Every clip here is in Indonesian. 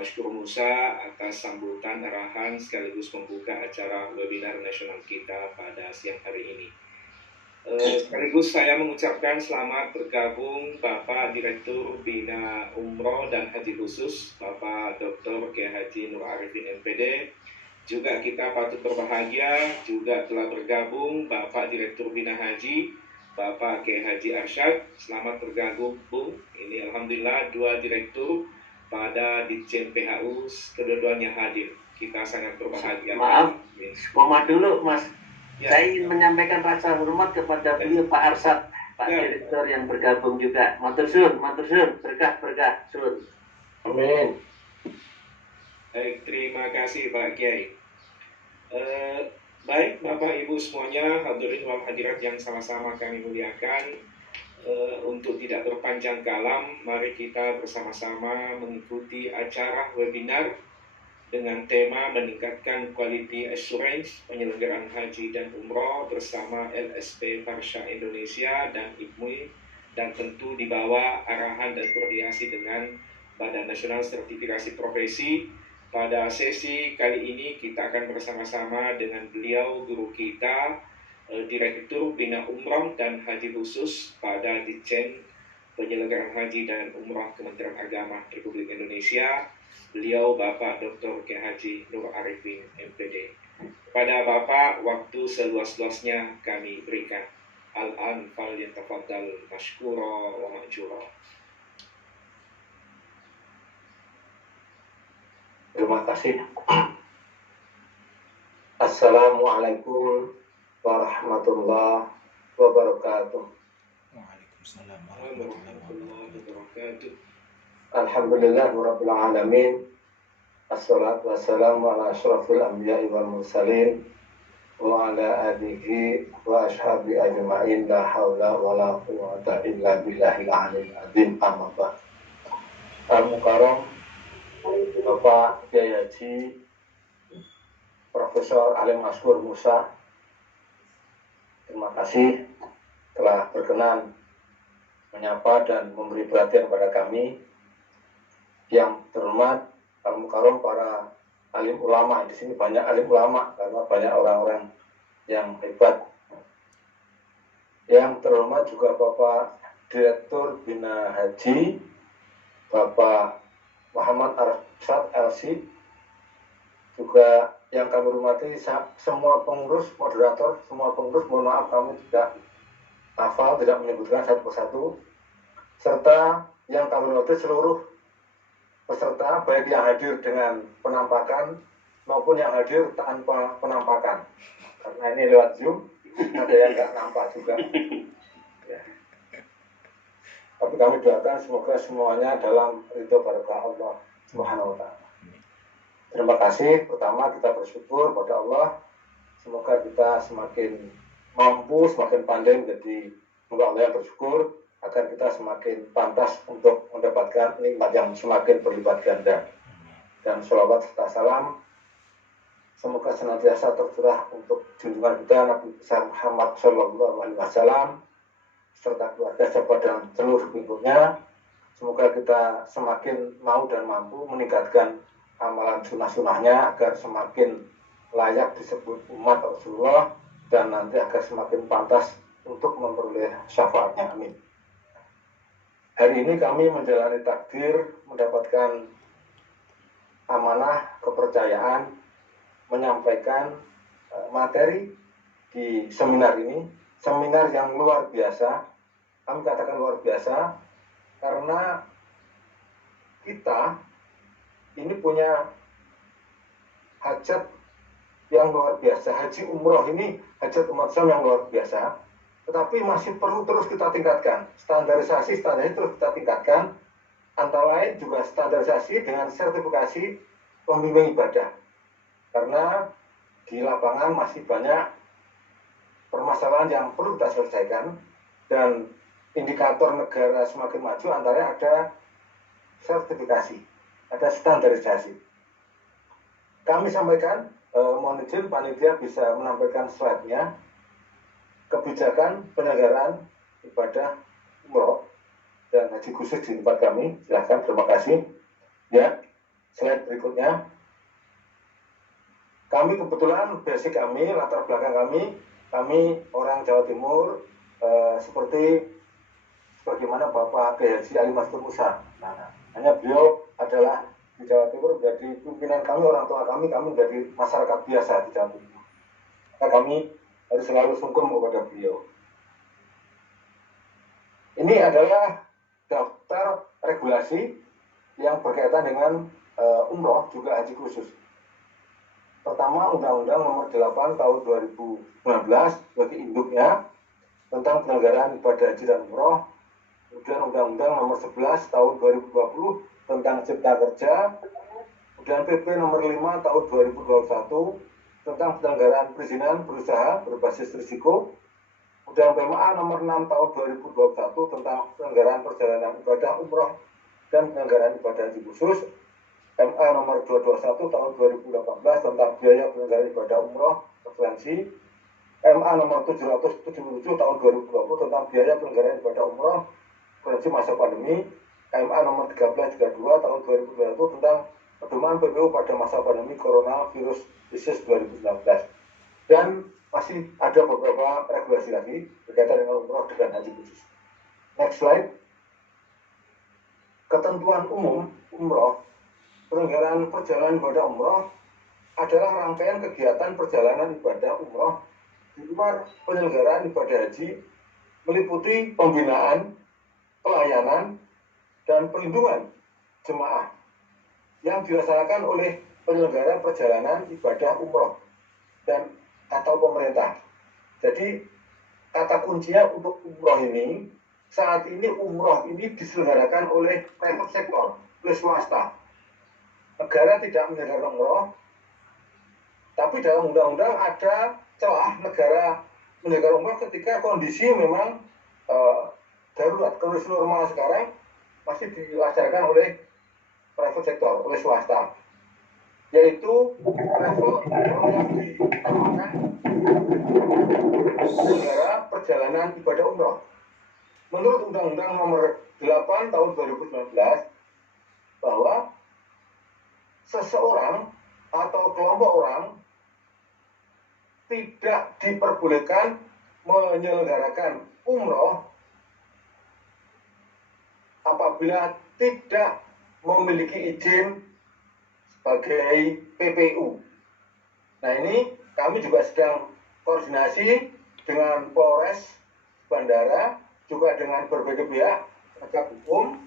Mashkur Musa atas sambutan arahan sekaligus membuka acara webinar nasional kita pada siang hari ini. Sekaligus saya mengucapkan selamat bergabung Bapak Direktur Bina Umroh dan Haji Khusus Bapak Dr. Kiai Haji Nur Arifin MPD. Juga kita patut berbahagia juga telah bergabung Bapak Direktur Bina Haji Bapak Kiai Haji Arsyad. Selamat bergabung Bung. Ini alhamdulillah dua direktur pada Ditjen PHU kedua-duanya hadir. Kita sangat berbahagia. Maaf, koma dulu Mas. Ya. Saya ingin menyampaikan rasa hormat kepada beliau Pak Arsyad, Pak Direktur yang bergabung juga. Matur suwun, berkah suwun. Amin. Baik, terima kasih Pak Kiai. Baik Bapak Ibu semuanya, hadirin wal hadirat yang sama-sama kami muliakan. Untuk tidak berpanjang kalam, mari kita bersama-sama mengikuti acara webinar dengan tema meningkatkan quality assurance penyelenggaraan haji dan umroh bersama LSP Parsha Indonesia dan IPMUI, dan tentu di bawah arahan dan koordinasi dengan Badan Nasional Sertifikasi Profesi. Pada sesi kali ini kita akan bersama-sama dengan beliau guru kita, Direktur Bina Umroh dan Haji Khusus pada Ditjen Penyelenggaraan Haji dan Umroh Kementerian Agama Republik Indonesia, beliau Bapak Dr. Kiai Haji Nur Arifin MPD. Kepada Bapak, waktu seluas-luasnya kami berikan. Al-an fal yatafaddal mashkura wa ma'jura. Terima kasih. Assalamualaikum warahmatullahi wabarakatuh. Waalaikumsalam warahmatullahi wabarakatuh. Alhamdulillahirabbil alamin. Assalatu wassalamu ala asyrafil anbiya'i wal mursalin wa ala alihi wa ashabi ajma'in la haula wa la quwwata illa billahil aliyyil azim. Amma ba'd. Al-Mukarram Bapak Kiai Haji Profesor Alim Mashkur Musa, terima kasih telah berkenan menyapa dan memberi perhatian pada kami. Yang terhormat Al-Mukarram para alim ulama, di sini banyak alim ulama karena banyak orang-orang yang hebat. Yang terhormat juga Bapak Direktur Bina Haji Bapak Muhammad Arsyad LC, juga yang kami hormati semua pengurus, moderator, semua pengurus, mohon maaf kami tidak hafal, tidak menyebutkan satu persatu, serta yang kami hormati seluruh peserta, baik yang hadir dengan penampakan maupun yang hadir tanpa penampakan. Karena ini lewat Zoom, ada yang nggak nampak juga. Ya. Tapi kami doakan semoga semuanya dalam ridho barakah Allah Subhanahu wa Ta'ala. Terima kasih. Pertama kita bersyukur pada Allah. Semoga kita semakin mampu, semakin pandai menjadi hamba Allah yang bersyukur, agar kita semakin pantas untuk mendapatkan nikmat yang semakin berlipat ganda. Dan sholawat serta salam semoga senantiasa tercurah untuk junjungan kita Nabi besar Muhammad Sallallahu Alaihi Wasallam serta keluarga sahabat dan seluruh pengikutnya. Semoga kita semakin mau dan mampu meningkatkan amalan sunnah-sunnahnya agar semakin layak disebut umat Rasulullah dan nanti agar semakin pantas untuk memperoleh syafaatnya. Amin. Hari ini kami menjalani takdir, mendapatkan amanah, kepercayaan, menyampaikan materi di seminar ini. Seminar yang luar biasa, kami katakan luar biasa, karena kita ini punya hajat yang luar biasa. Haji umroh ini hajat umat Islam yang luar biasa. Tetapi masih perlu terus kita tingkatkan. Standarisasi terus kita tingkatkan. Antara lain juga standarisasi dengan sertifikasi pembimbing ibadah. Karena di lapangan masih banyak permasalahan yang perlu kita selesaikan. Dan indikator negara semakin maju antara ada sertifikasi, ada standarisasi. Kami sampaikan, mohon izin panitia bisa menampilkan slide-nya. Kebijakan penyelenggaraan ibadah umroh dan haji khusus di tempat kami. Silahkan, terima kasih. Ya, slide slide berikutnya. Kami kebetulan basic kami, latar belakang kami orang Jawa Timur, seperti bagaimana Bapak Kiai Haji Ali Mastur Musa. Nah, hanya beliau adalah di Jawa Timur menjadi pimpinan kami, orang tua kami menjadi masyarakat biasa di Jawa Timur. Maka kami harus selalu sungkem kepada beliau. Ini adalah daftar regulasi yang berkaitan dengan umroh juga haji khusus. Pertama, Undang-Undang Nomor 8 Tahun 2019 bagi induknya tentang penyelenggaraan ibadah haji dan umroh. Kemudian Undang-Undang Nomor 11 Tahun 2020 tentang Cipta Kerja. Kemudian PP Nomor 5 Tahun 2021 tentang penyelenggaraan perizinan berusaha berbasis risiko. Kemudian PMA Nomor 6 Tahun 2021 tentang penyelenggaraan perjalanan ibadah umroh dan penyelenggaraan ibadah haji khusus. MA Nomor 221 Tahun 2018 tentang biaya penyelenggaraan ibadah umroh preferensi. MA Nomor 777 Tahun 2020 tentang biaya penyelenggaraan ibadah umroh preferensi masa pandemi. MA Nomor 1332 Tahun 2021 tentang pedoman PPU pada masa pandemi coronavirus disease 2019. Dan masih ada beberapa regulasi lagi berkaitan dengan umroh dan haji khusus. Next slide. Ketentuan umum umroh. Penyelenggaraan perjalanan ibadah umroh adalah rangkaian kegiatan perjalanan ibadah umroh di luar penyelenggaraan ibadah haji, meliputi pembinaan, pelayanan, dan pelindungan jemaah yang dilaksanakan oleh penyelenggara perjalanan ibadah umroh dan atau pemerintah. Jadi kata kuncinya untuk umroh ini, saat ini umroh ini diselenggarakan oleh private sector, oleh swasta. Negara tidak menyelenggarakan umroh, tapi dalam undang-undang ada celah negara menyelenggarakan umroh ketika kondisi memang darurat. Kondisi normal sekarang masih dilaksanakan oleh private sector, oleh swasta, yaitu travel yang ditamakan negara perjalanan ibadah umroh. Menurut Undang-Undang Nomor 8 Tahun 2019 bahwa seseorang atau kelompok orang tidak diperbolehkan menyelenggarakan umroh apabila tidak memiliki izin sebagai PPU. Nah, ini kami juga sedang koordinasi dengan Polres Bandara, juga dengan berbagai pihak penegak hukum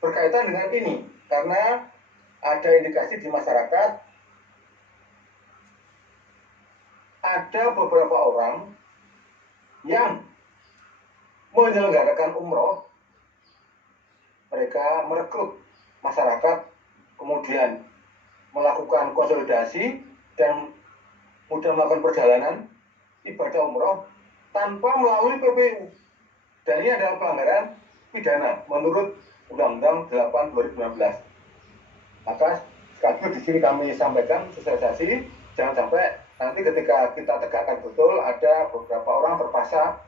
berkaitan dengan ini, karena ada indikasi di masyarakat ada beberapa orang yang menyelenggarakan umroh, mereka merekrut masyarakat, kemudian melakukan konsolidasi dan kemudian melakukan perjalanan ibadah umroh tanpa melalui PPU. Dan ini adalah pelanggaran pidana menurut Undang-Undang 8 2019. Maka sekaligus di sini kami sampaikan sosialisasi, jangan sampai nanti ketika kita tegakkan betul ada beberapa orang terpaksa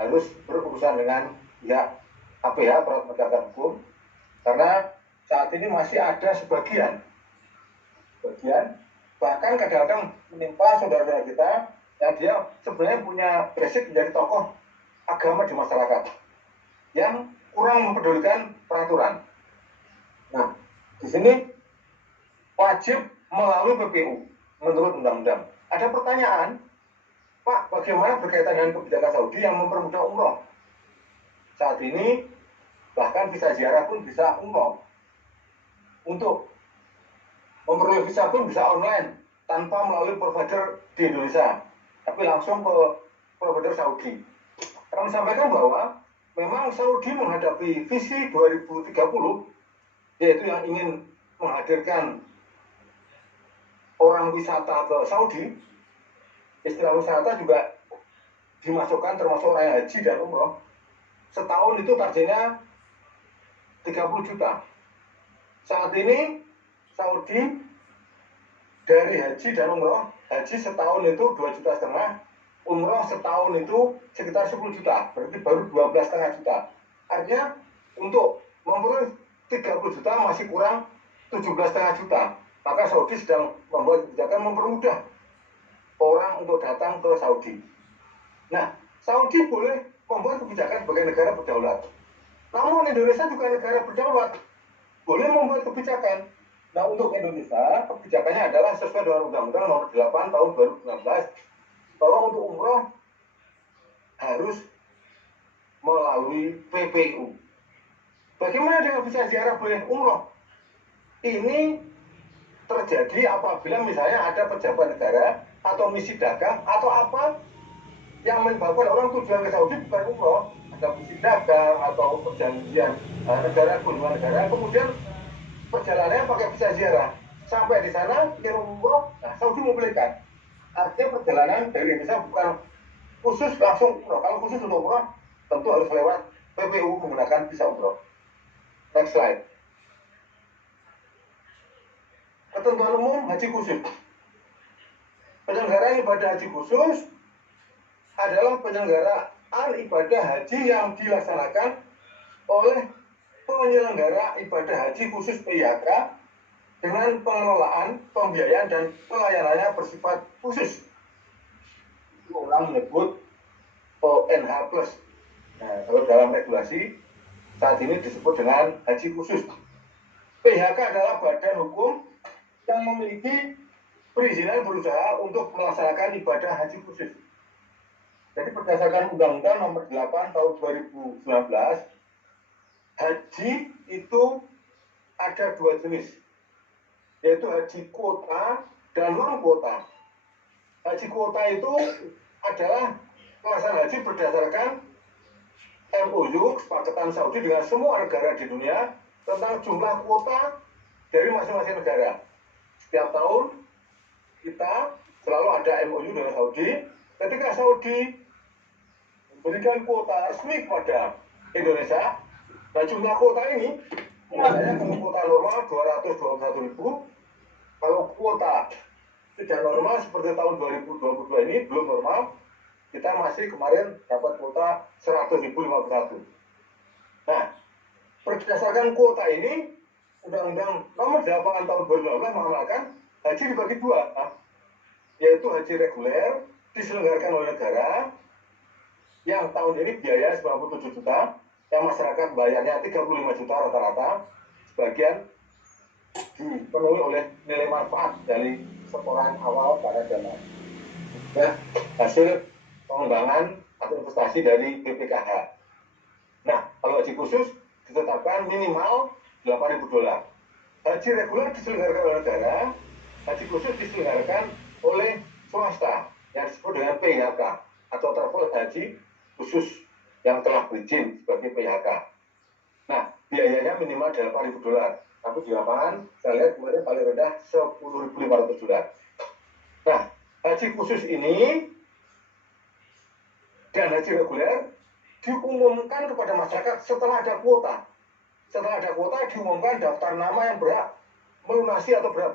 harus berurusan dengan pihak APH, aparat penegak hukum, karena saat ini masih ada sebagian bahkan kadang-kadang menimpa saudara-saudara kita yang dia sebenarnya punya basic menjadi tokoh agama di masyarakat yang kurang mempedulikan peraturan. Nah, di sini wajib melalui PPU menurut undang-undang. Ada pertanyaan, Pak, bagaimana berkaitan dengan kebijakan Saudi yang mempermudah umroh? Saat ini bahkan visa ziarah pun bisa umroh. Untuk memperoleh visa pun bisa online tanpa melalui provider di Indonesia, tapi langsung ke provider Saudi. Kami sampaikan bahwa memang Saudi menghadapi visi 2030, yaitu yang ingin menghadirkan orang wisata ke Saudi. Istilah wisata juga dimasukkan termasuk orang yang haji dan umroh. Setahun itu targetnya 30 juta. Saat ini Saudi dari haji dan umroh, haji setahun itu 2,5 juta, umroh setahun itu sekitar 10 juta, berarti baru 12,5 juta. Artinya untuk memperoleh 30 juta masih kurang 17,5 juta. Maka Saudi sedang membuat kebijakan mempermudah orang untuk datang ke Saudi. Nah, Saudi boleh membuat kebijakan sebagai negara berdaulat. Namun Indonesia juga negara berdaulat, boleh membuat kebijakan. Nah, untuk Indonesia, kebijakannya adalah sesuai dengan Undang-Undang Nomor 8 Tahun 2019 bahwa untuk umroh harus melalui PPU. Bagaimana dengan visa ziarah boleh umroh? Ini terjadi apabila misalnya ada pejabat negara atau misi dagang atau apa yang menyebabkan orang tujuan ke Saudi bukan umroh, ada misi dagang atau perjanjian negara kunjungan negara, kemudian perjalanannya pakai visa ziarah. Sampai di sana kirim umroh, nah Saudi membolehkan. Artinya perjalanan dari Indonesia bukan khusus langsung umroh. Kalau khusus untuk umroh, tentu harus lewat PPU menggunakan visa umroh. Next slide. Ketentuan umum haji khusus. Penyelenggaraan ibadah haji khusus adalah penyelenggaraan ibadah haji yang dilaksanakan oleh penyelenggara ibadah haji khusus PIHK dengan pengelolaan, pembiayaan, dan pelayanannya bersifat khusus. Orang menyebut ONH+. Nah, kalau dalam regulasi saat ini disebut dengan haji khusus. PIHK adalah badan hukum yang memiliki perizinan berusaha untuk melaksanakan ibadah haji khusus. Jadi berdasarkan Undang-Undang Nomor 8 Tahun 2019, haji itu ada dua jenis, yaitu haji kuota dan non kuota. Haji kuota itu adalah pelaksanaan haji berdasarkan MOU, kesepakatan Saudi dengan semua negara di dunia tentang jumlah kuota dari masing-masing negara. Setiap tahun kita selalu ada MOU dengan Saudi. Ketika Saudi memberikan kuota resmi kepada Indonesia, nah jumlah kuota ini misalnya kalau kuota normal 221.000, kalau kuota tidak normal seperti tahun 2022 ini belum normal, kita masih kemarin dapat kuota 100.051. Nah, berdasarkan kuota ini Undang-Undang Nomor 8 Tahun 2019 mengamalkan haji dibagi dua, yaitu haji reguler diselenggarakan oleh negara yang tahun ini biaya 97 juta, yang masyarakat bayarnya 35 juta rata-rata, sebagian dipenuhi oleh nilai manfaat dari setoran awal para jamaah. Ya, hasil pengembangan atau investasi dari BPKH. Nah, kalau haji khusus ditetapkan minimal $8.000. Haji reguler diselenggarakan oleh negara, haji khusus diselenggarakan oleh swasta yang disebut dengan PIHK atau travel haji khusus yang telah berizin sebagai PIHK. Nah, biayanya minimal $8.000. Tapi di lapangan saya lihat kemarin paling rendah $10.500. Nah, haji khusus ini dan haji reguler diumumkan kepada masyarakat setelah ada kuota. Setelah ada kuota diumumkan daftar nama yang berhak melunasi atau berhak